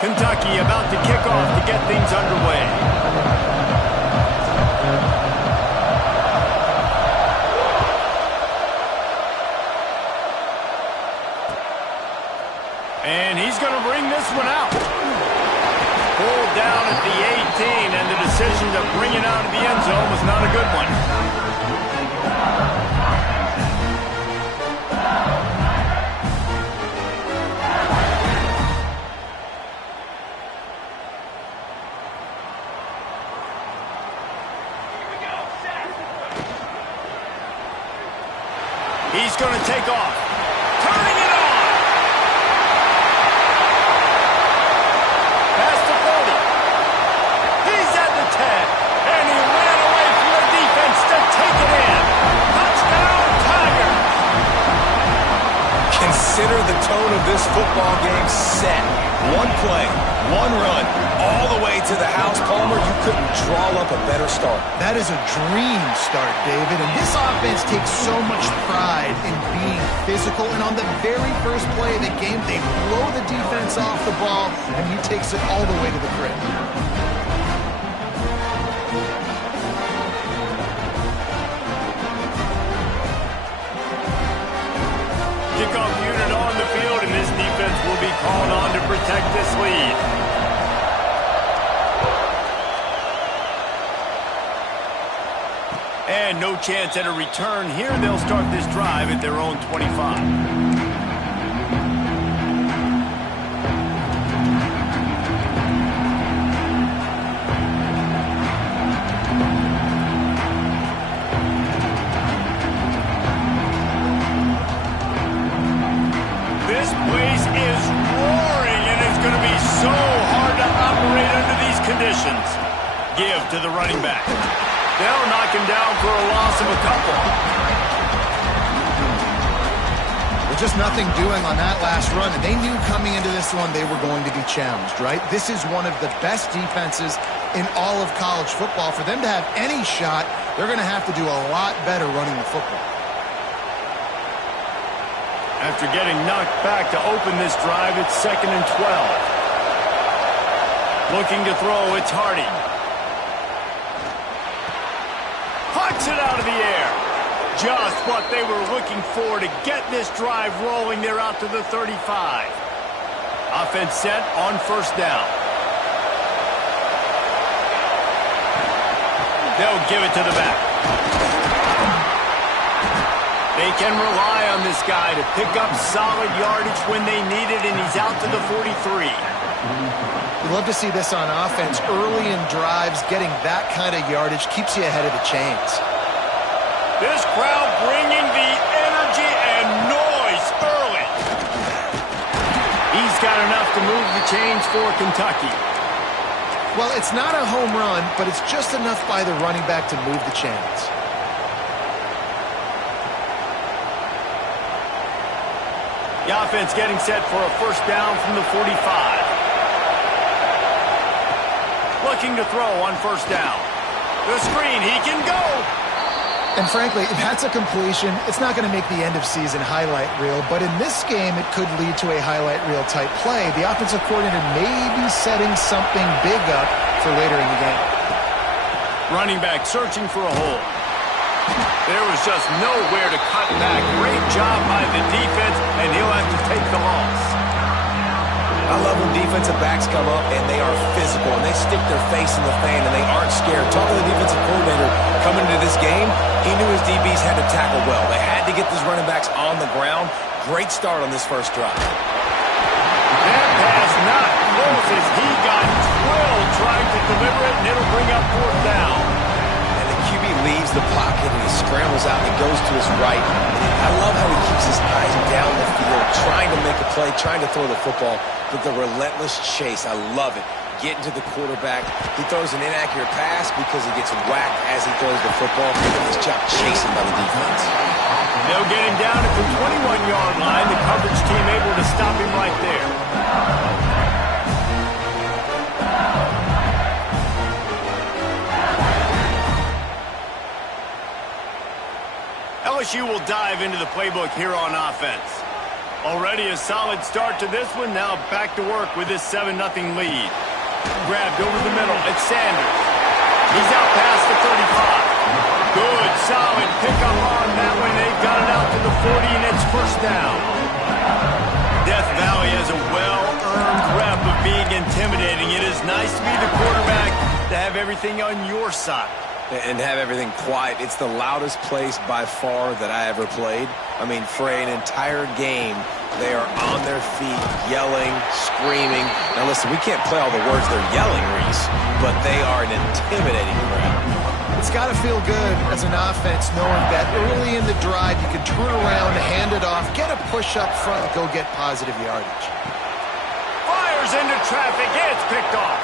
Kentucky about to kick off to get things underway. And he's going to bring this one out. Pulled down at the 18, and the decision to bring it out of the end zone was not a good one. He's going to take off. Turning it on. Past the 40. He's at the 10. And he ran away from the defense to take it in. Touchdown, Tigers. Consider the tone of this football game set. One play, one run, all the way to the house. Palmer, you couldn't draw up a better start. That is a dream start, David. And this offense takes so much pride in being physical. And on the very first play of the game, they blow the defense off the ball, and he takes it all the way to the crib. Kickoff unit on the field, and this defense will be called on to protect this lead. And no chance at a return here. They'll start this drive at their own 25. This place is roaring, and it's going to be so hard to operate under these conditions. Give to the running back. They'll knock him down for a loss of a couple. Well, just nothing doing on that last run, and they knew coming into this one they were going to be challenged, right? This is one of the best defenses in all of college football. For them to have any shot, they're going to have to do a lot better running the football. After getting knocked back to open this drive, it's 2nd and 12. Looking to throw, it's Harding. Hucks it out of the air. Just what they were looking for to get this drive rolling. They're out to the 35. Offense set on first down. They'll give it to the back. They can rely on this guy to pick up solid yardage when they need it, and he's out to the 43. You love to see this on offense. Early in drives, getting that kind of yardage keeps you ahead of the chains. This crowd bringing the energy and noise early. He's got enough to move the chains for Kentucky. Well, it's not a home run, but it's just enough by the running back to move the chains. The offense getting set for a first down from the 45. Looking to throw on first down. The screen, he can go. And frankly, if that's a completion, it's not going to make the end of season highlight reel, but in this game, it could lead to a highlight reel type play. The offensive coordinator may be setting something big up for later in the game. Running back searching for a hole. There was just nowhere to cut back. Great job by the defense, and he'll have to take the loss. I love when defensive backs come up and they are physical and they stick their face in the fan and they aren't scared. Talking to the defensive coordinator coming into this game, he knew his DBs had to tackle well. They had to get these running backs on the ground. Great start on this first drive. That pass not close as he got drilled trying to deliver it, and it'll bring up fourth down. And the QB leaves the pocket and he scrambles out and he goes to his right. And I love how he keeps his eyes down the field, trying to make a play, trying to throw the football. But the relentless chase, I love it. Getting to the quarterback. He throws an inaccurate pass because he gets whacked as he throws the football. This job chasing by the defense. They'll get him down at the 21-yard line. The coverage team able to stop him right there. LSU will dive into the playbook here on offense. Already a solid start to this one. Now back to work with this 7-0 lead. Grabbed over the middle. It's Sanders. He's out past the 35. Good, solid pickup on that one. They've got it out to the 40, and it's first down. Death Valley has a well-earned rep of being intimidating. It is nice to be the quarterback, to have everything on your side. And have everything quiet. It's the loudest place by far that I ever played. I mean, for an entire game, they are on their feet, yelling, screaming. Now listen, we can't play all the words they're yelling, Reese, but they are an intimidating crowd. It's got to feel good as an offense knowing that early in the drive you can turn around, hand it off, get a push up front, and go get positive yardage. Fires into traffic. It's picked off.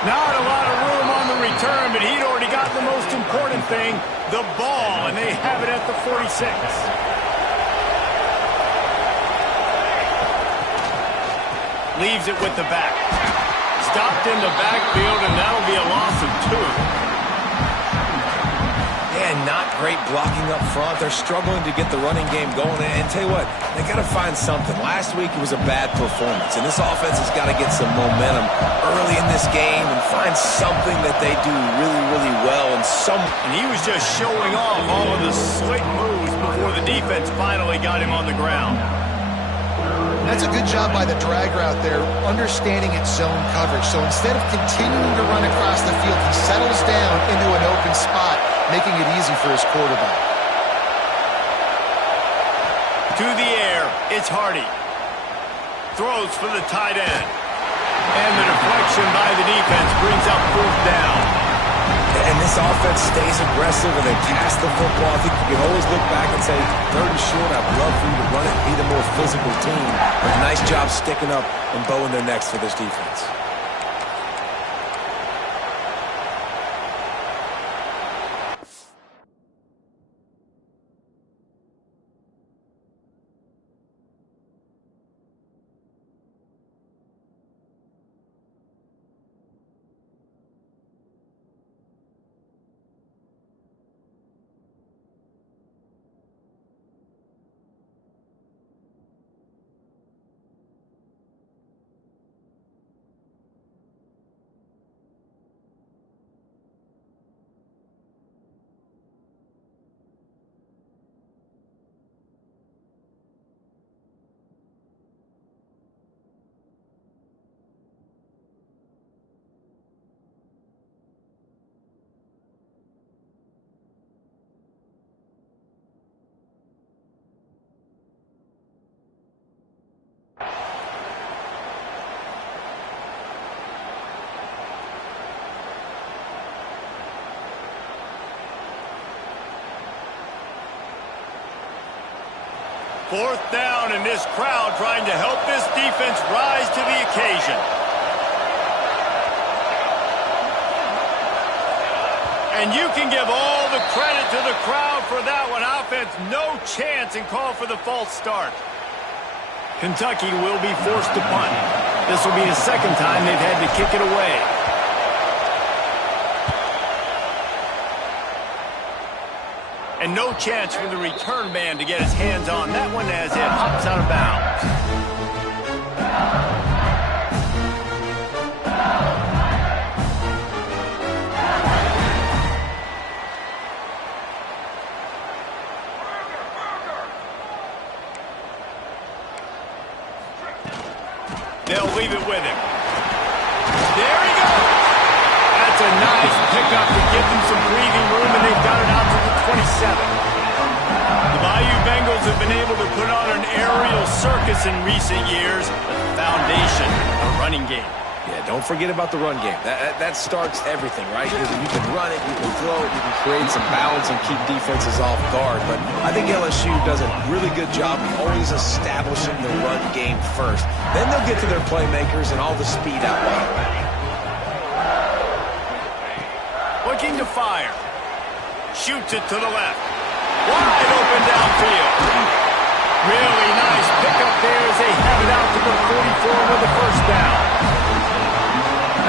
Not a lot of room on the return, but he'd already got the most important thing, the ball, and they have it at the 46. Leaves it with the back. Stopped in the backfield, and that'll be a loss of 2. Yeah, not great blocking up front. They're struggling to get the running game going. And tell you what, they got to find something. Last week it was a bad performance, and this offense has got to get some momentum early in this game and find something that they do really, really well. And he was just showing off all of the slick moves before the defense finally got him on the ground. That's a good job by the drag route there, understanding its zone coverage. So instead of continuing to run across the field, he settles down into an open spot, making it easy for his quarterback. To the air, it's Hardy. Throws for the tight end. And the deflection by the defense brings up fourth down. And this offense stays aggressive and they pass the football. I think you can always look back and say, 3rd and short, I'd love for you to run it and be the more physical team. But nice job sticking up and bowing their necks for this defense. Fourth down, and this crowd trying to help this defense rise to the occasion. And you can give all the credit to the crowd for that one. Offense, no chance, and call for the false start. Kentucky will be forced to punt. This will be the second time they've had to kick it away. And no chance for the return man to get his hands on that one as it hops out of bounds. They'll leave it with him. There he goes. That's a nice pickup to give them some breathing room, and they've got it out to the 27. The Bayou Bengals have been able to put on an aerial circus in recent years, but the foundation, a running game. Yeah, don't forget about the run game. That starts everything, right? Because you can run it, you can throw it, you can create some balance and keep defenses off guard. But I think LSU does a really good job of always establishing the run game first. Then they'll get to their playmakers and all the speed out wide. Looking to fire. Shoots it to the left. Wide open downfield. Really nice pickup there as they have it out to the 44 with the first down.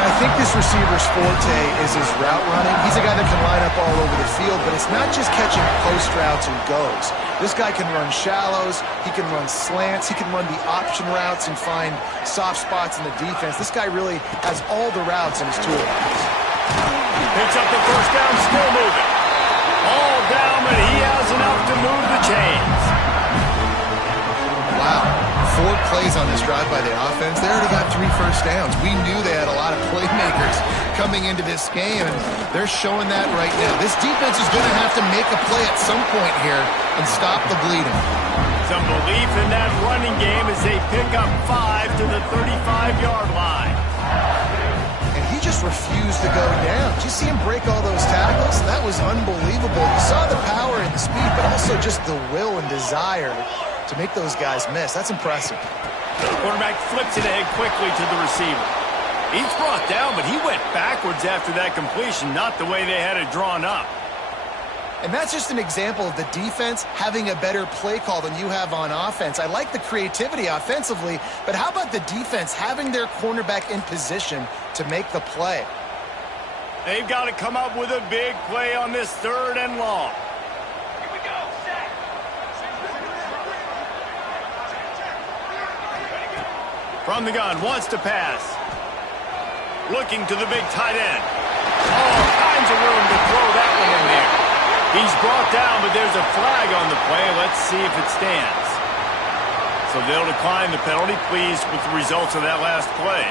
I think this receiver's forte is his route running. He's a guy that can line up all over the field, but it's not just catching post routes and goes. This guy can run shallows, he can run slants, he can run the option routes and find soft spots in the defense. This guy really has all the routes in his toolbox. Picks up the first down, still moving. All down, but he has enough to move the chains. Wow. 4 plays on this drive by the offense. They already got 3 first downs. We knew they had a lot of playmakers coming into this game, and they're showing that right now. This defense is going to have to make a play at some point here and stop the bleeding. Some belief in that running game as they pick up 5 to the 35-yard line. And he just refused to go down. Did you see him break all those tackles? That was unbelievable. You saw the power and the speed, but also just the will and desire to make those guys miss. That's impressive. The quarterback flips it ahead quickly to the receiver. He's brought down, but he went backwards after that completion, not the way they had it drawn up. And that's just an example of the defense having a better play call than you have on offense. I like the creativity offensively, but how about the defense having their cornerback in position to make the play? They've got to come up with a big play on this 3rd and long. From the gun, wants to pass. Looking to the big tight end. All kinds of room to throw that one in there. He's brought down, but there's a flag on the play. Let's see if it stands. So they'll decline the penalty. Pleased with the results of that last play.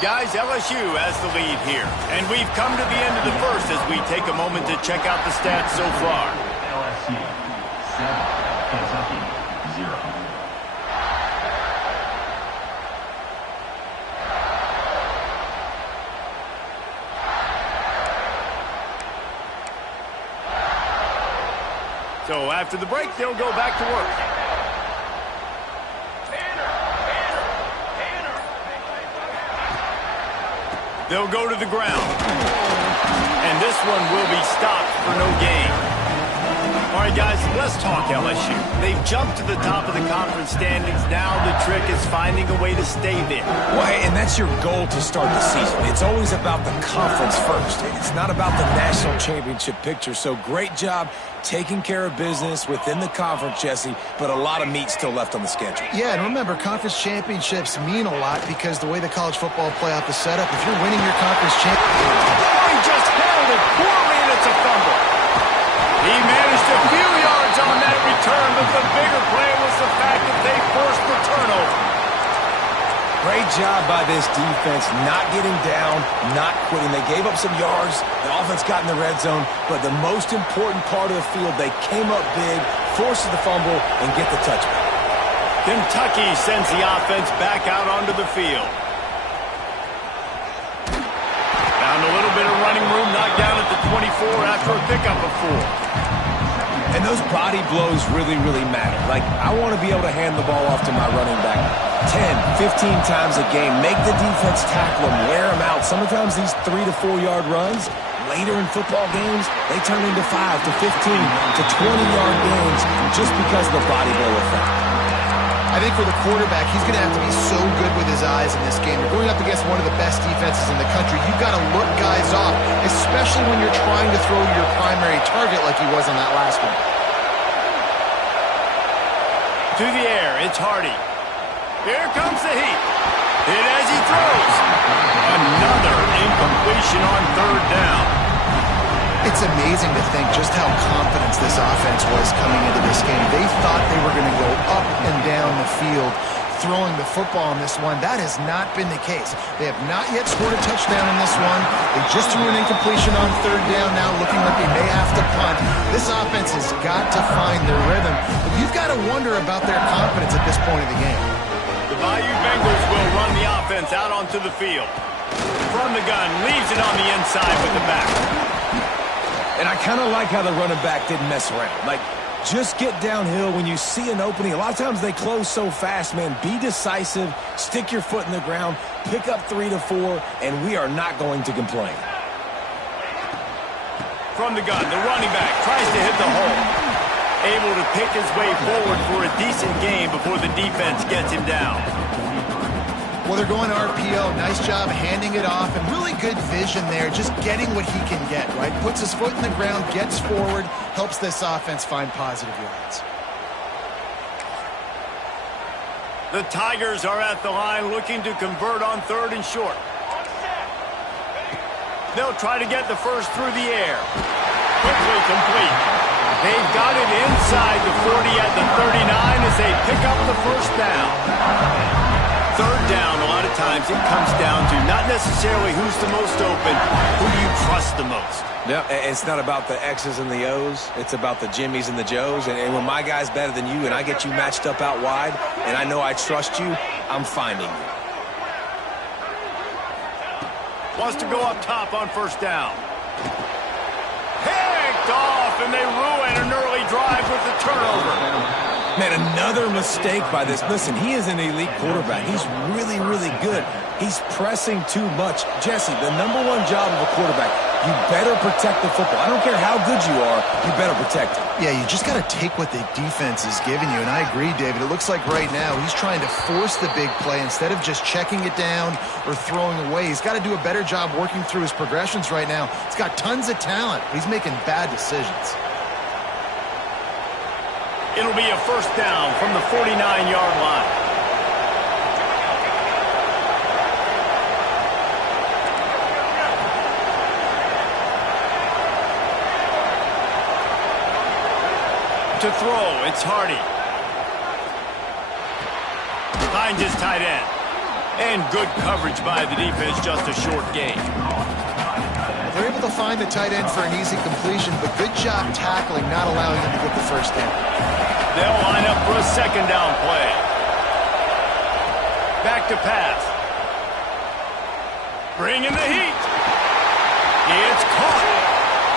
Guys, LSU has the lead here. And we've come to the end of the first as we take a moment to check out the stats so far. LSU 7, Kentucky 0. So after the break, they'll go back to work. They'll go to the ground. And this one will be stopped for no gain. All right, guys, let's talk LSU. They've jumped to the top of the conference standings. Now the trick is finding a way to stay there. Well, and that's your goal to start the season. It's always about the conference first. It's not about the national championship picture. So great job taking care of business within the conference, Jesse, but a lot of meat still left on the schedule. Yeah, and remember, conference championships mean a lot because the way the college football playoff is set up, if you're winning your conference championship... Oh, he just held it poorly, and it's a fumble. He managed a few yards on that return, but the bigger play was the fact that they forced the turnover. Great job by this defense, not getting down, not quitting. They gave up some yards. The offense got in the red zone, but the most important part of the field, they came up big, forced the fumble, and get the touchdown. Kentucky sends the offense back out onto the field. Found a little bit of running room, knocked down at the 24 after a pickup of 4. And those body blows really, really matter. Like, I want to be able to hand the ball off to my running back 10, 15 times a game. Make the defense tackle them, wear them out. Sometimes these 3 to 4 yard runs, later in football games, they turn into 5 to 15 to 20-yard games just because of the body blow effect. I think for the quarterback, he's going to have to be so good with his eyes in this game. You're going up against one of the best defenses in the country. You've got to look guys off, especially when you're trying to throw your primary target like he was on that last one. To the air, it's Hardy. Here comes the heat. Hit as he throws. Another incompletion on 3rd down. It's amazing to think just how confident this offense was coming into this game. They thought they were going to go up and down the field throwing the football in this one. That has not been the case. They have not yet scored a touchdown in this one. They just threw an incompletion on 3rd down, now looking like they may have to punt. This offense has got to find their rhythm. But you've got to wonder about their confidence at this point of the game. The Bayou Bengals will run the offense out onto the field. From the gun, leaves it on the inside with the back. And I kind of like how the running back didn't mess around. Like, just get downhill when you see an opening. A lot of times they close so fast, man. Be decisive, stick your foot in the ground, pick up 3 to 4, and we are not going to complain. from the gun. The running back tries to hit the hole. Able to pick his way forward for a decent gain before the defense gets him down. Well, they're going RPO. Nice job handing it off, and really good vision there, just getting what he can get, right? Puts his foot in the ground, gets forward, helps this offense find positive yards. The Tigers are at the line looking to convert on 3rd and short. They'll try to get the first through the air. Quickly complete. They've got it inside the 40 at the 39 as they pick up the first down. 3rd down, a lot of times it comes down to not necessarily who's the most open, who do you trust the most. Yeah, it's not about the X's and the O's. It's about the Jimmies and the Joes. And when my guy's better than you and I get you matched up out wide and I know I trust you, I'm finding you. Wants to go up top on 1st down. Picked off, and they ruin an early drive with the turnover. Man, another mistake by this. Listen, he is an elite quarterback. He's really, really good. He's pressing too much. Jesse, the #1 job of a quarterback, you better protect the football. I don't care how good you are, you better protect it. Yeah, you just got to take what the defense is giving you, and I agree, David. It looks like right now he's trying to force the big play instead of just checking it down or throwing away. He's got to do a better job working through his progressions right now. He's got tons of talent. He's making bad decisions. It'll be a 1st down from the 49-yard line. To throw, it's Hardy. Finds his tight end. And good coverage by the defense, just a short gain. They're able to find the tight end for an easy completion, but good job tackling, not allowing him to get the first down. They'll line up for a 2nd down play. Back to pass. Bringing the heat. It's caught.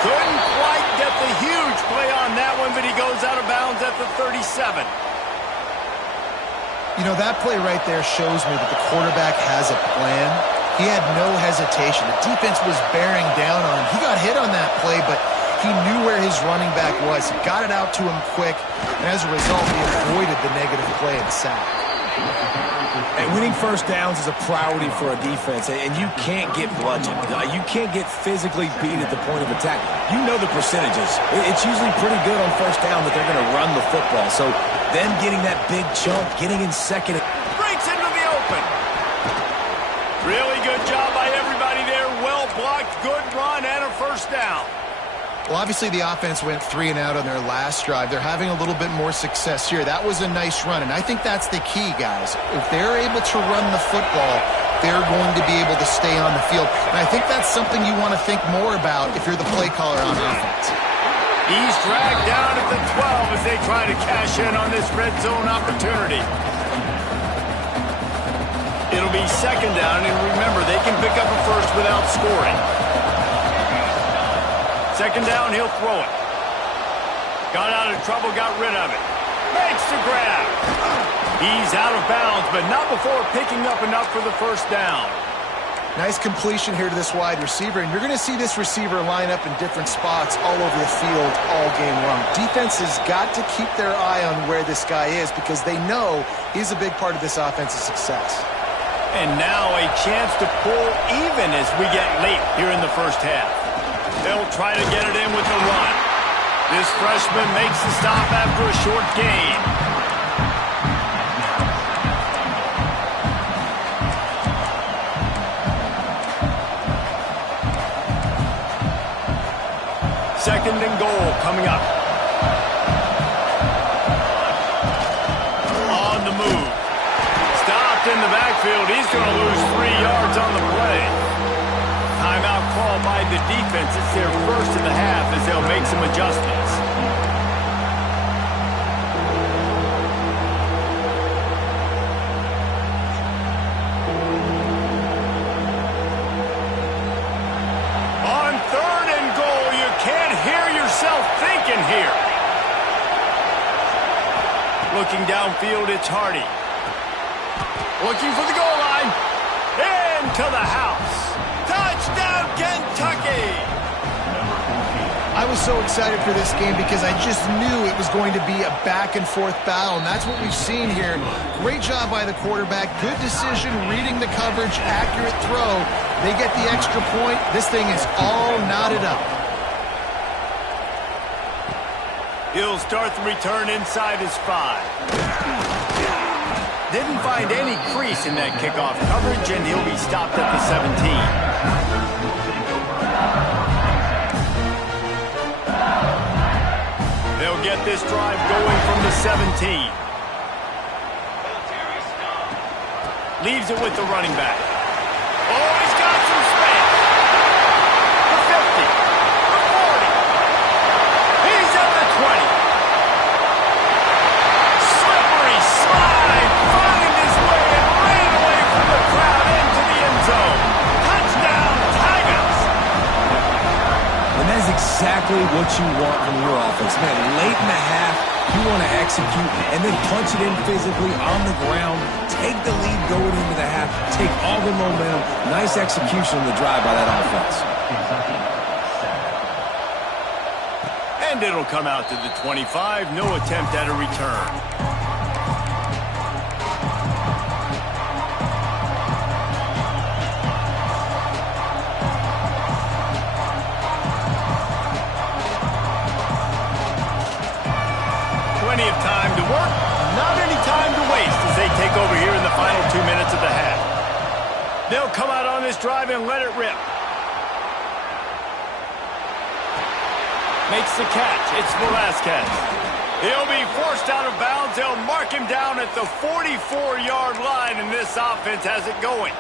Couldn't quite get the huge play on that one, but he goes out of bounds at the 37. You know, that play right there shows me that the quarterback has a plan. He had no hesitation. The defense was bearing down on him. He got hit on that play, but he knew where his running back was. He got it out to him quick, and as a result, he avoided the negative play and sack. And winning 1st downs is a priority for a defense, and you can't get bludgeoned. You can't get physically beat at the point of attack. You know the percentages. It's usually pretty good on 1st down that they're going to run the football. So them getting that big chunk, getting in second. Breaks into the open. Really good job by everybody there. Well blocked, good run, and a 1st down. Well, obviously the offense went 3 and out on their last drive. They're having a little bit more success here. That was a nice run, and I think that's the key, guys. If they're able to run the football, they're going to be able to stay on the field. And I think that's something you want to think more about if you're the play caller on offense. He's dragged down at the 12 as they try to cash in on this red zone opportunity. It'll be 2nd down, and remember, they can pick up a first without scoring. 2nd down, he'll throw it. Got out of trouble, got rid of it. Makes the grab. He's out of bounds, but not before picking up enough for the 1st down. Nice completion here to this wide receiver, and you're going to see this receiver line up in different spots all over the field all game long. Defense has got to keep their eye on where this guy is because they know he's a big part of this offense's success. And now a chance to pull even as we get late here in the 1st half. They'll try to get it in with the run. This freshman makes the stop after a short gain. Second and goal coming up. On the move. Stopped in the backfield. He's going to lose 3 yards on the play. Timeout called by the defense. It's their first of the half as they'll make some adjustments. On 3rd and goal, you can't hear yourself thinking here. Looking downfield, it's Hardy. Looking for the goal line. Into the house. Touchdown, Kentucky! I was so excited for this game because I just knew it was going to be a back-and-forth battle, and that's what we've seen here. Great job by the quarterback. Good decision, reading the coverage, accurate throw. They get the extra point. This thing is all knotted up. He'll start the return inside his 5. Didn't find any crease in that kickoff coverage, and he'll be stopped at the 17. They'll get this drive going from the 17. Leaves it with the running back. Oh, he's got some space. The 50. The 40. He's at the 20. Slippery slide. Find his way and ran away from the crowd into the end zone. Touchdown, Tigers. And that's exactly what you want from your offense. Man, late in the half, you want to execute and then punch it in physically on the ground. Take the lead going into the half. Take all the momentum. Nice execution on the drive by that offense. And it'll come out to the 25. No attempt at a return. Plenty of time to work, not any time to waste as they take over here in the final 2 minutes of the half. They'll come out on this drive and let it rip. Makes the catch. It's Velasquez. He'll be forced out of bounds. They'll mark him down at the 44-yard line, and this offense has it going.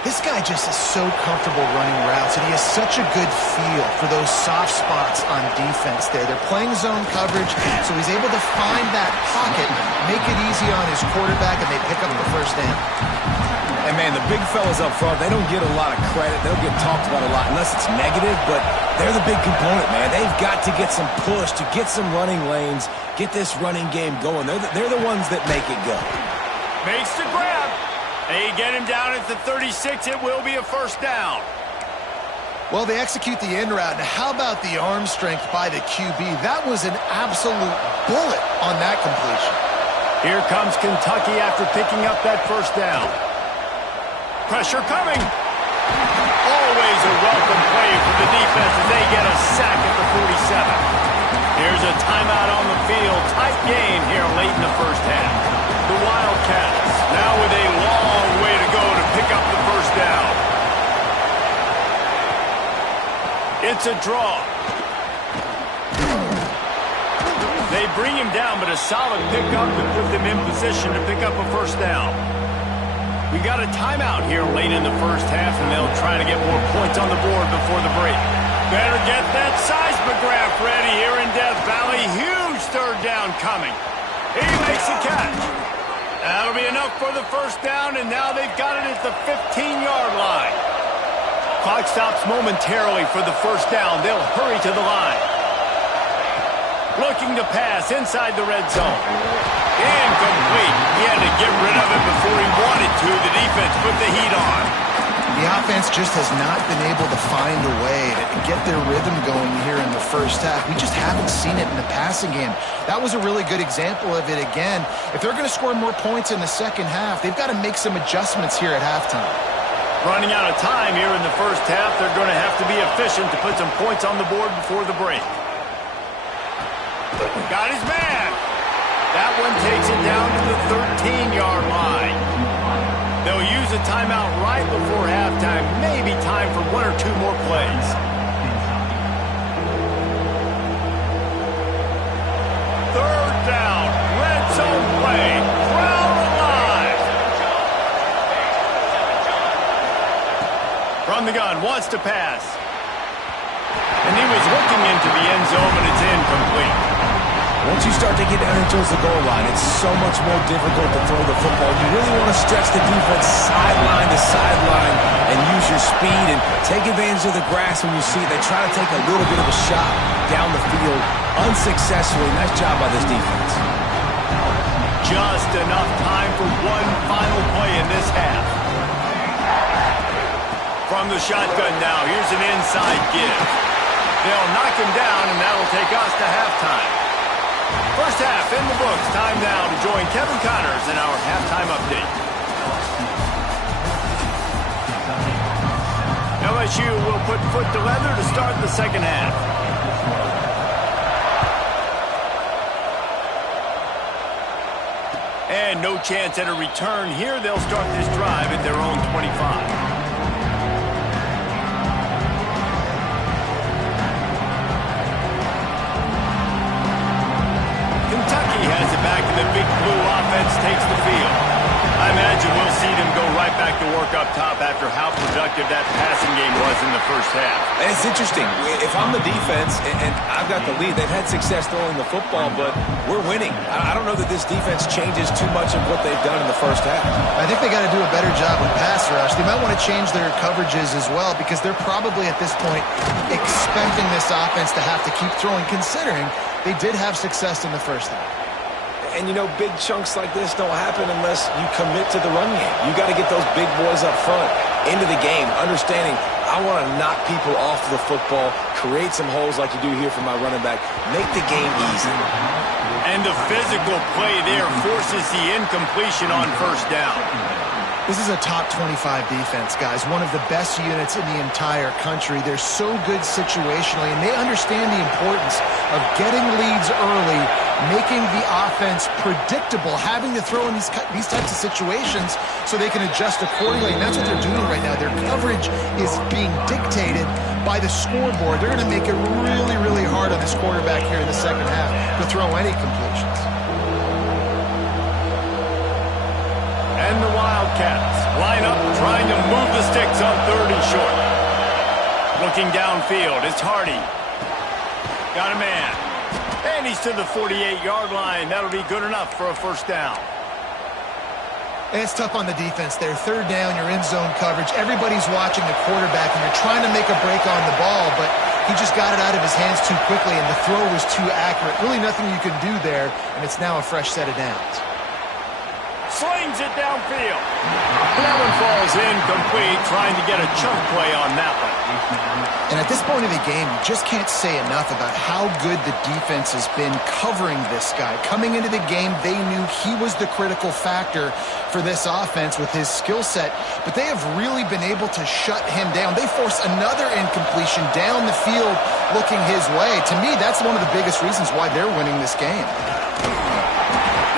This guy just is so comfortable running routes, and he has such a good feel for those soft spots on defense there. They're playing zone coverage, so he's able to find that pocket, make it easy on his quarterback, and they pick up the first down. And, man, the big fellas up front, they don't get a lot of credit. They don't get talked about a lot unless it's negative, but they're the big component, man. They've got to get some push, to get some running lanes, get this running game going. They're the ones that make it go. Makes the grab. They get him down at the 36. It will be a first down. Well, they execute the end route. Now, how about the arm strength by the QB? That was an absolute bullet on that completion. Here comes Kentucky after picking up that first down. Pressure coming. Always a welcome play for the defense as they get a sack at the 47. Here's a timeout on the field. Tight game here late in the first half. The Wildcats now with a long way to go to pick up the first down. It's a draw. They bring him down, but a solid pickup to put them in position to pick up a first down. We got a timeout here late in the first half, and they'll try to get more points on the board before the break. Better get that seismograph ready here in Death Valley. Huge third down coming. He makes the catch. That'll be enough for the first down, and now they've got it at the 15-yard line. Clock stops momentarily for the first down. They'll hurry to the line. Looking to pass inside the red zone. Incomplete. He had to get rid of it before he wanted to. The defense put the heat on. The offense just has not been able to find a way to get their rhythm going here in the first half. We just haven't seen it in the passing game. That was a really good example of it again. If they're going to score more points in the second half, they've got to make some adjustments here at halftime. Running out of time here in the first half, they're going to have to be efficient to put some points on the board before the break. Got his man. That one takes it down to the 13-yard line. They'll use a timeout right before halftime. Maybe time for one or two more plays. Third down. Red zone play. Crowd alive. From the gun. Wants to pass. And he was looking into the end zone, but it's incomplete. Once you start to get down towards the goal line, it's so much more difficult to throw the football. You really want to stretch the defense sideline to sideline and use your speed and take advantage of the grass when you see it. They try to take a little bit of a shot down the field unsuccessfully. Nice job by this defense. Just enough time for one final play in this half. From the shotgun now, here's an inside give. They'll knock him down, and that'll take us to halftime. First half in the books. Time now to join Kevin Connors in our halftime update. LSU will put foot to leather to start the second half. And no chance at a return here. They'll start this drive at their own 25. Kentucky has it back, and the big blue offense takes the field. I imagine we'll see them go right back to work up top after how productive that passing game was in the first half. And it's interesting. If I'm the defense and I've got the lead, they've had success throwing the football, but we're winning. I don't know that this defense changes too much of what they've done in the first half. I think they got to do a better job with pass rush. They might want to change their coverages as well because they're probably at this point expecting this offense to have to keep throwing, considering they did have success in the first half. And, you know, big chunks like this don't happen unless you commit to the run game. You got to get those big boys up front into the game, understanding I want to knock people off the football, create some holes like you do here for my running back, make the game easy. And the physical play there forces the incompletion on first down. This is a top 25 defense, guys. One of the best units in the entire country. They're so good situationally, and they understand the importance of getting leads early, making the offense predictable, having to throw in these types of situations so they can adjust accordingly. And that's what they're doing right now. Their coverage is being dictated by the scoreboard. They're going to make it really, really hard on this quarterback here in the second half to throw any completions. And the Wildcats line up trying to move the sticks on 3rd and short. Looking downfield, it's Hardy. Got a man. And he's to the 48-yard line. That'll be good enough for a first down. And it's tough on the defense there. 3rd down, you're in zone coverage. Everybody's watching the quarterback, and you're trying to make a break on the ball, but he just got it out of his hands too quickly, and the throw was too accurate. Really nothing you can do there, and it's now a fresh set of downs. Slings it downfield. That one falls incomplete, trying to get a chunk play on that one. And at this point of the game, you just can't say enough about how good the defense has been covering this guy. Coming into the game, they knew he was the critical factor for this offense with his skill set, but they have really been able to shut him down. They force another incompletion down the field looking his way. To me, that's one of the biggest reasons why they're winning this game.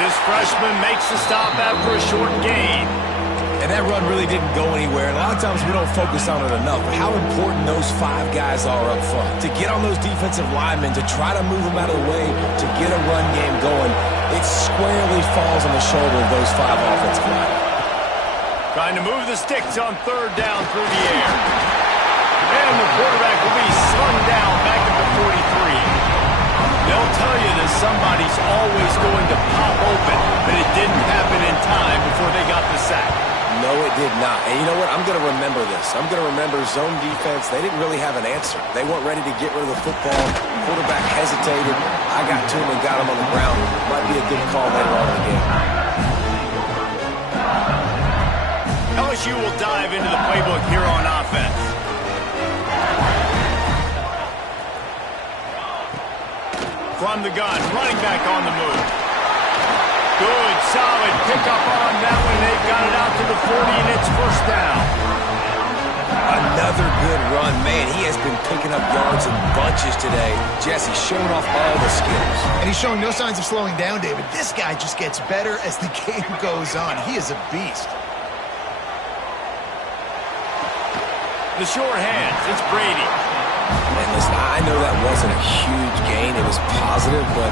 This freshman makes the stop after a short gain. And that run really didn't go anywhere. And a lot of times we don't focus on it enough. But how important those 5 guys are up front. To get on those defensive linemen, to try to move them out of the way, to get a run game going, it squarely falls on the shoulder of those 5 offensive linemen. Trying to move the sticks on 3rd down through the air. And the quarterback will be slung down back at the 43. They'll tell you that somebody's always going to pop open, but it didn't happen in time before they got the sack. No, it did not. And you know what? I'm going to remember this. I'm going to remember zone defense. They didn't really have an answer. They weren't ready to get rid of the football. Quarterback hesitated. I got to him and got him on the ground. Might be a good call later on in the game. LSU will dive into the playbook here on offense. From the gun, running back on the move. Good, solid pickup on that one. They've got it out to the 40, and it's first down. Another good run. Man, he has been picking up yards in bunches today. Jesse showing off all the skills. And he's showing no signs of slowing down, David. This guy just gets better as the game goes on. He is a beast. The short hands, it's Brady. And listen, I know that wasn't a huge gain. It was positive, but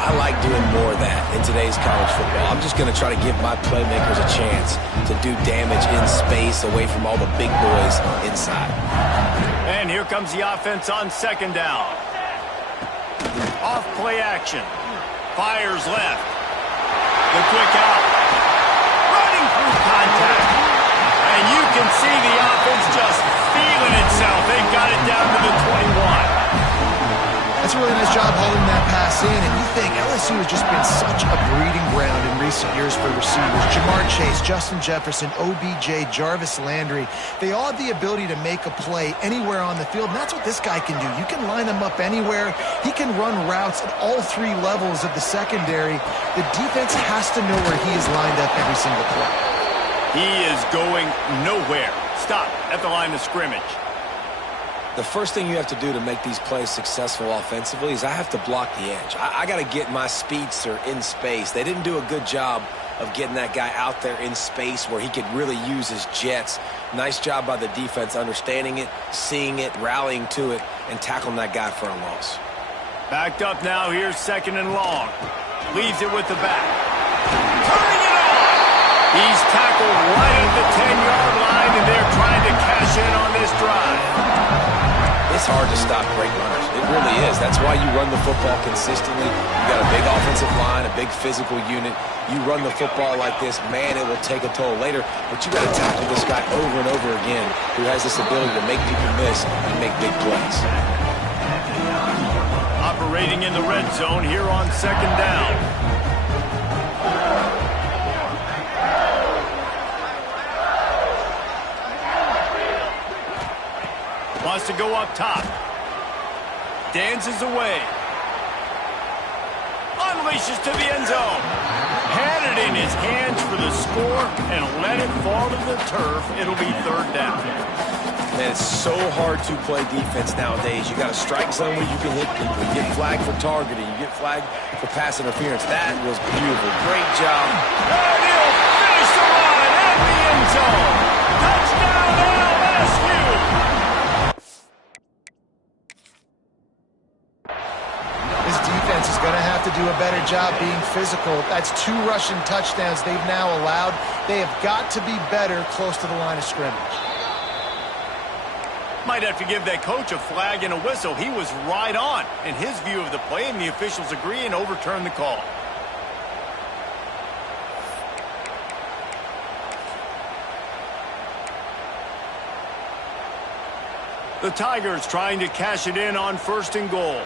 I like doing more of that in today's college football. I'm just going to try to give my playmakers a chance to do damage in space away from all the big boys inside. And here comes the offense on 2nd down. Off play action. Fires left. The quick out. Running through contact. And you can see the offense just feeling itself. They got it down to the 21. That's a really nice job holding that pass in, and you thing. LSU has just been such a breeding ground in recent years for receivers. Jamar Chase, Justin Jefferson, OBJ, Jarvis Landry. They all have the ability to make a play anywhere on the field, and that's what this guy can do. You can line him up anywhere. He can run routes at all three levels of the secondary. The defense has to know where he is lined up every single play. He is going nowhere. Stop at the line of scrimmage. The first thing you have to do to make these plays successful offensively is I have to block the edge. I got to get my speedster in space. They didn't do a good job of getting that guy out there in space where he could really use his jets. Nice job by the defense understanding it, seeing it, rallying to it, and tackling that guy for a loss. Backed up now. Here's 2nd and long. Leaves it with the back. Turning it on! He's tackled right at the 10-yard line, and they're trying to cash in on this drive. It's hard to stop great runners. It really is. That's why you run the football consistently. You got a big offensive line, a big physical unit. You run the football like this, man, it will take a toll later. But you got to tackle this guy over and over again who has this ability to make people miss and make big plays. Operating in the red zone here on 2nd down. Wants to go up top. Dances away. Unleashes to the end zone. Had it in his hands for the score and let it fall to the turf. It'll be 3rd down. Man, it's so hard to play defense nowadays. You got a strike zone where you can hit people. You get flagged for targeting. You get flagged for pass interference. That was beautiful. Great job. And he'll finish the line at the end zone. Touchdown LSU. This defense is going to have to do a better job being physical. That's 2 rushing touchdowns they've now allowed. They have got to be better close to the line of scrimmage. Might have to give that coach a flag and a whistle. He was right on in his view of the play, and the officials agree and overturn the call. The Tigers trying to cash it in on 1st and goal.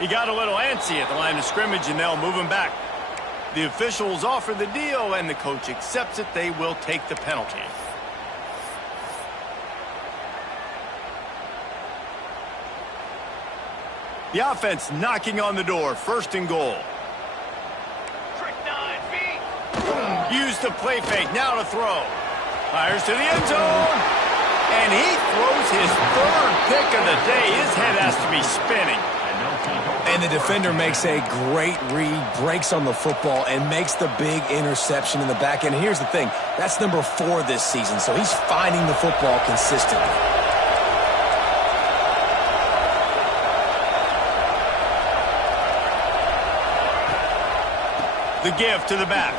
He got a little antsy at the line of scrimmage, and they'll move him back. The officials offer the deal, and the coach accepts it. They will take the penalty. The offense knocking on the door. 1st and goal. Use the play fake. Now to throw. Fires to the end zone. And he throws his 3rd pick of the day. His head has to be spinning. And the defender makes a great read, breaks on the football, and makes the big interception in the back end. Here's the thing. That's number 4 this season, so he's finding the football consistently. The give to the back.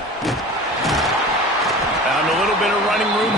Found a little bit of running room.